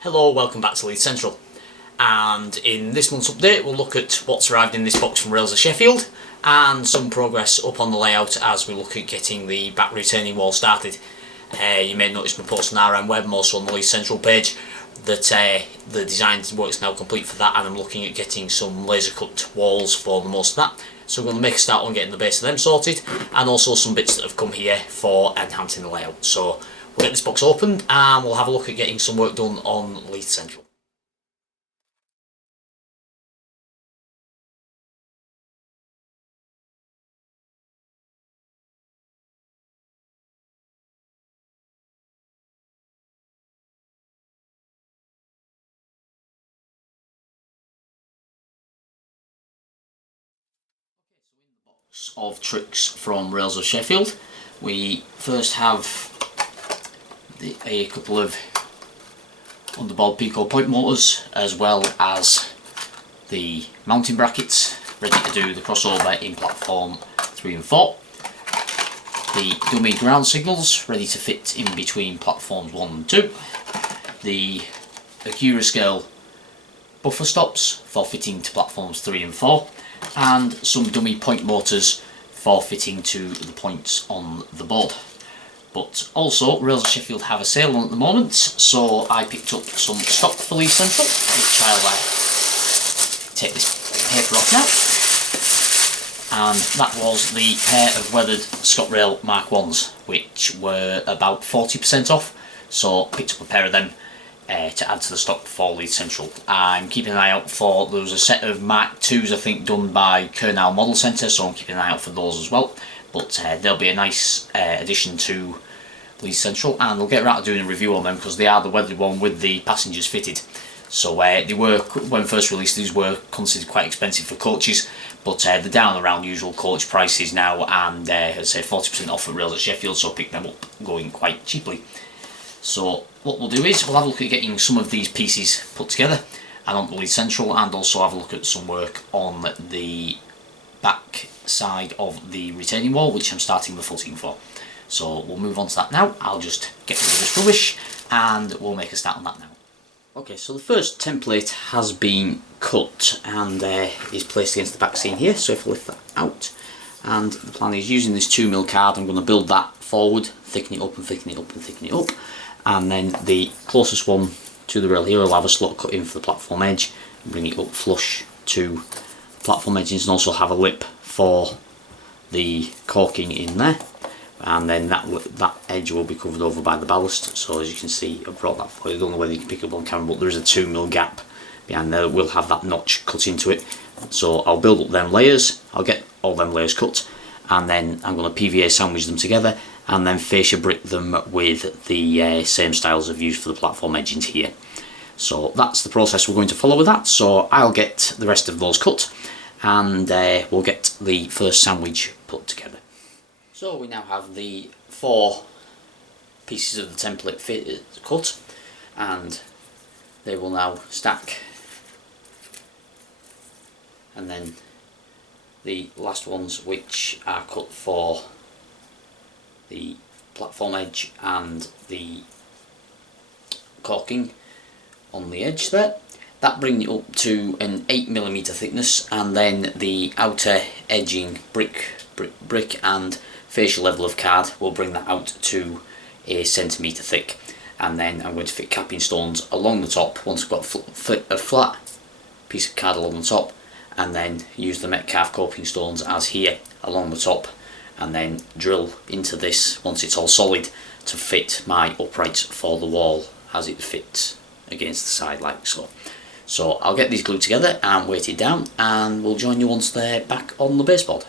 Hello, welcome back to Leith Central, and in this month's update we'll look at what's arrived in this box from Rails of Sheffield and some progress up on the layout as we look at getting the back retaining wall started. You may notice my post on RM Web and also on the Leith Central page that the design work's now complete for that, and I'm looking at getting some laser cut walls for the most of that. So we're going to make a start on getting the base of them sorted, and also some bits that have come here for enhancing the layout. So we'll get this box opened and we'll have a look at getting some work done on Leith Central. Of tricks from Rails of Sheffield. We first have a couple of underboard Pico point motors, as well as the mounting brackets ready to do the crossover in platform 3 and 4. The dummy ground signals ready to fit in between platforms 1 and 2. The Acura scale buffer stops for fitting to platforms 3 and 4. And some dummy point motors for fitting to the points on the board. But also, Rails of Sheffield have a sale on at the moment, so I picked up some stock for Leith Central, which I'll take this paper off now. And that was the pair of weathered ScotRail Mark 1s, which were about 40% off, so picked up a pair of them to add to the stock for Leith Central. I'm keeping an eye out for, there was a set of Mark 2s I think done by Kernal Model Centre, so I'm keeping an eye out for those as well. But they'll be a nice addition to Leith Central, and we'll get around to doing a review on them because they are the weathered one with the passengers fitted. So they were, when first released, these were considered quite expensive for coaches, but they're down around usual coach prices now, and as I say, 40% off at Rails at Sheffield, so pick them up going quite cheaply. So what we'll do is we'll have a look at getting some of these pieces put together and on the Leith Central, and also have a look at some work on the back side of the retaining wall, which I'm starting the footing for. So we'll move on to that now. I'll just get rid of this rubbish and we'll make a start on that now. Okay, so the first template has been cut and is placed against the back seam here, so if I lift that out, and the plan is using this 2mm card, I'm going to build that forward, thicken it up and thicken it up and thicken it up. And then the closest one to the rail here will have a slot cut in for the platform edge and bring it up flush to the platform edges, and also have a lip for the caulking in there. And then that edge will be covered over by the ballast. So as you can see, I've brought that for you. I don't know whether you can pick up on camera, but there is a 2mm gap behind there. We'll have that notch cut into it. So I'll build up them layers, I'll get all them layers cut, and then I'm going to PVA sandwich them together and then fascia brick them with the same styles I've used for the platform edgings here. So that's the process we're going to follow with that. So I'll get the rest of those cut, and we'll get the first sandwich put together. So we now have the 4 pieces of the template cut, and they will now stack, and then the last ones, which are cut for the platform edge and the caulking on the edge there, that brings it up to an 8mm thickness, and then the outer edging brick and facial level of card will bring that out to a centimetre thick. And then I'm going to fit capping stones along the top once I've got a flat piece of card along the top, and then use the Metcalf coping stones as here along the top, and then drill into this once it's all solid to fit my uprights for the wall as it fits against the side like so. So I'll get these glued together and weight it down, and we'll join you once they're back on the baseboard.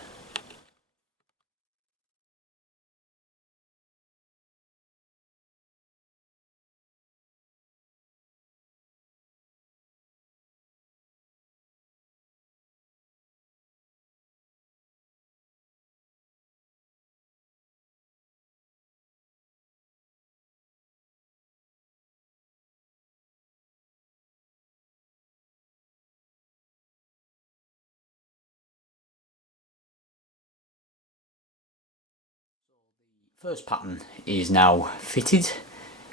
First pattern is now fitted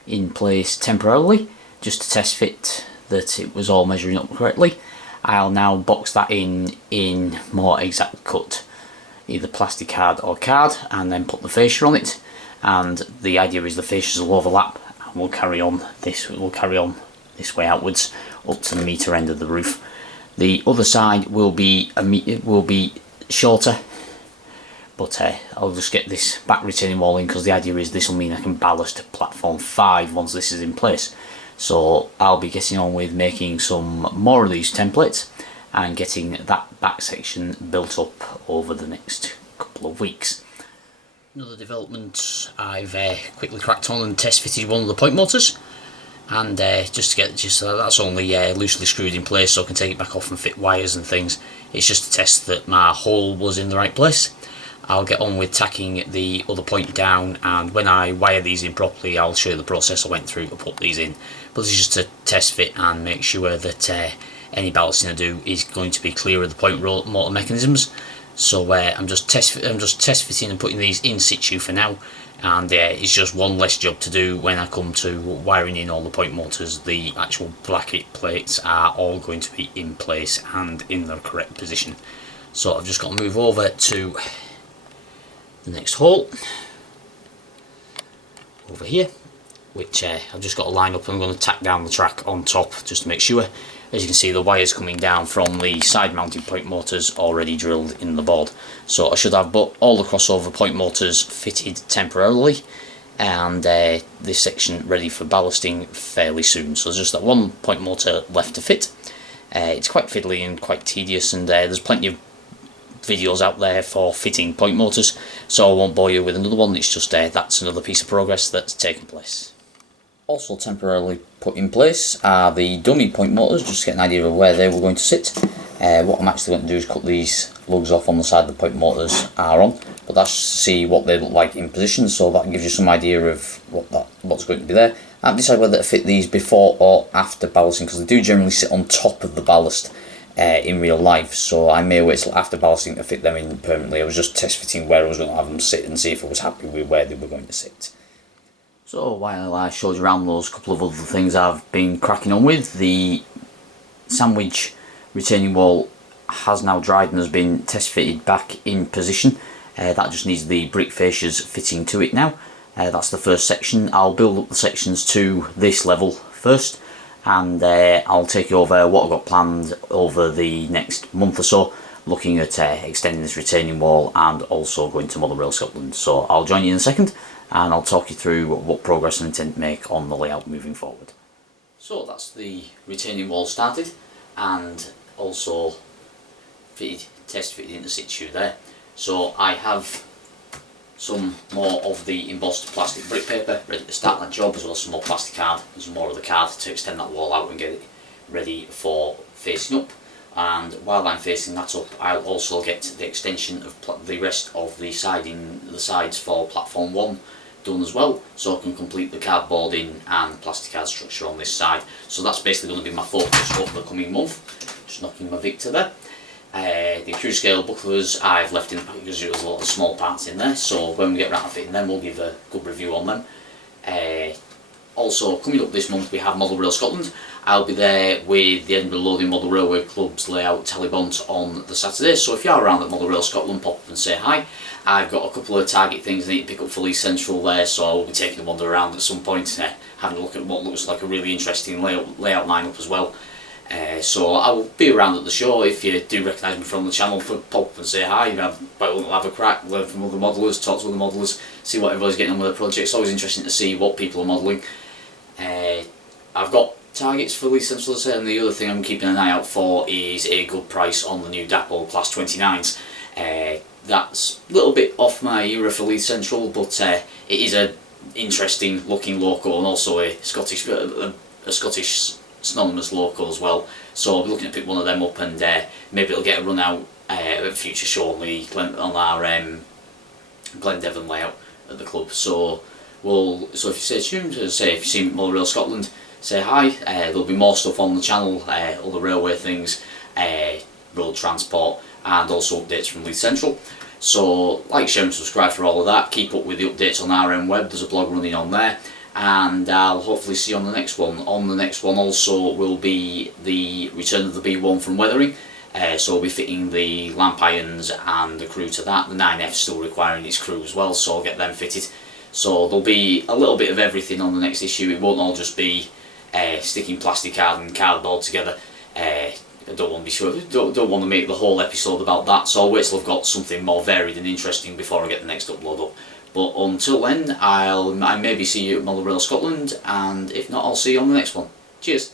in place temporarily just to test fit that it was all measuring up correctly. I'll now box that in more exact cut, either plastic card or card, and then put the fascia on it. And the idea is the fascias will overlap, and we'll carry on this way outwards up to the metre end of the roof. The other side will be shorter, but I'll just get this back retaining wall in, because the idea is this will mean I can ballast platform 5 once this is in place. So I'll be getting on with making some more of these templates and getting that back section built up over the next couple of weeks. Another development, I've quickly cracked on and test fitted one of the point motors, and just to get the gist of that, that's only loosely screwed in place, so I can take it back off and fit wires and things. It's just to test that my hole was in the right place. I'll get on with tacking the other point down, and when I wire these in properly I'll show you the process I went through to put these in. But this is just to test fit and make sure that any ballasting I do is going to be clear of the point motor mechanisms. So I'm just test fitting and putting these in situ for now, and it's just one less job to do when I come to wiring in all the point motors. The actual bracket plates are all going to be in place and in their correct position. So I've just got to move over to the next hole over here, which I've just got to line up, and I'm going to tack down the track on top just to make sure. As you can see, the wires coming down from the side mounted point motors already drilled in the board, so I should have all the crossover point motors fitted temporarily, and this section ready for ballasting fairly soon. So there's just that one point motor left to fit. It's quite fiddly and quite tedious, and there's plenty of videos out there for fitting point motors, so I won't bore you with another one. It's just that's another piece of progress that's taken place. Also temporarily put in place are the dummy point motors, just to get an idea of where they were going to sit. What I'm actually going to do is cut these lugs off on the side the point motors are on, but that's to see what they look like in position, so that gives you some idea of what's going to be there. I've decided whether to fit these before or after ballasting, because they do generally sit on top of the ballast in real life, so I may wait till after ballasting to fit them in permanently. I was just test fitting where I was going to have them sit and see if I was happy with where they were going to sit. So while I showed you around those couple of other things I've been cracking on with, the sandwich retaining wall has now dried and has been test fitted back in position. That just needs the brick fascias fitting to it now. That's the first section. I'll build up the sections to this level first, and I'll take you over what I've got planned over the next month or so, looking at extending this retaining wall and also going to Model Rail Scotland. So I'll join you in a second, and I'll talk you through what progress I intend to make on the layout moving forward. So that's the retaining wall started, and also test fitted into situ there. So I have some more of the embossed plastic brick paper ready to start that job, as well as some more plastic card and some more of the card to extend that wall out and get it ready for facing up. And while I'm facing that up, I'll also get the extension of the rest of the siding, the sides for platform 1 done as well, so I can complete the cardboarding and plastic card structure on this side. So that's basically going to be my focus over the coming month. Just knocking my Victor there. The cruise scale bucklers I've left in the pack because there's a lot of small parts in there, so when we get round to fitting them we'll give a good review on them. Also coming up this month we have Model Rail Scotland. I'll be there with the Edinburgh Loading Model Railway Club's layout Talibont on the Saturday, so if you are around at Model Rail Scotland, pop up and say hi. I've got a couple of target things I need to pick up for Leith Central there, so I'll be taking a wander around at some point, having a look at what looks like a really interesting layout lineup as well. So I will be around at the show. If you do recognise me from the channel, pop up and say hi. We'll have a crack, learn from other modellers, talk to other modellers, see what everybody's getting on with their projects. It's always interesting to see what people are modelling. I've got targets for Leith Central, and the other thing I'm keeping an eye out for is a good price on the new Dapple Class 29s. That's a little bit off my era for Leith Central, but it is an interesting looking loco, and also a Scottish synonymous loco as well. So I'll be looking to pick one of them up, and maybe it'll get a run out at a future show on our Glendevon layout at the club. So if you stay tuned, if you've seen Model Rail Scotland, say hi. There'll be more stuff on the channel, other railway things, road transport, and also updates from Leith Central. So like, share and subscribe for all of that. Keep up with the updates on RM Web, there's a blog running on there. and I'll hopefully see you on the next one. On the next one also will be the return of the B1 from weathering, so we'll be fitting the lamp irons and the crew to that. The 9F's still requiring its crew as well, so I'll get them fitted. So there'll be a little bit of everything on the next issue. It won't all just be sticking plastic card and cardboard together. I don't want to be sure. Don't want to make the whole episode about that. So I'll wait till I've got something more varied and interesting before I get the next upload up. But until then, I maybe see you at Monorail Scotland, and if not, I'll see you on the next one. Cheers.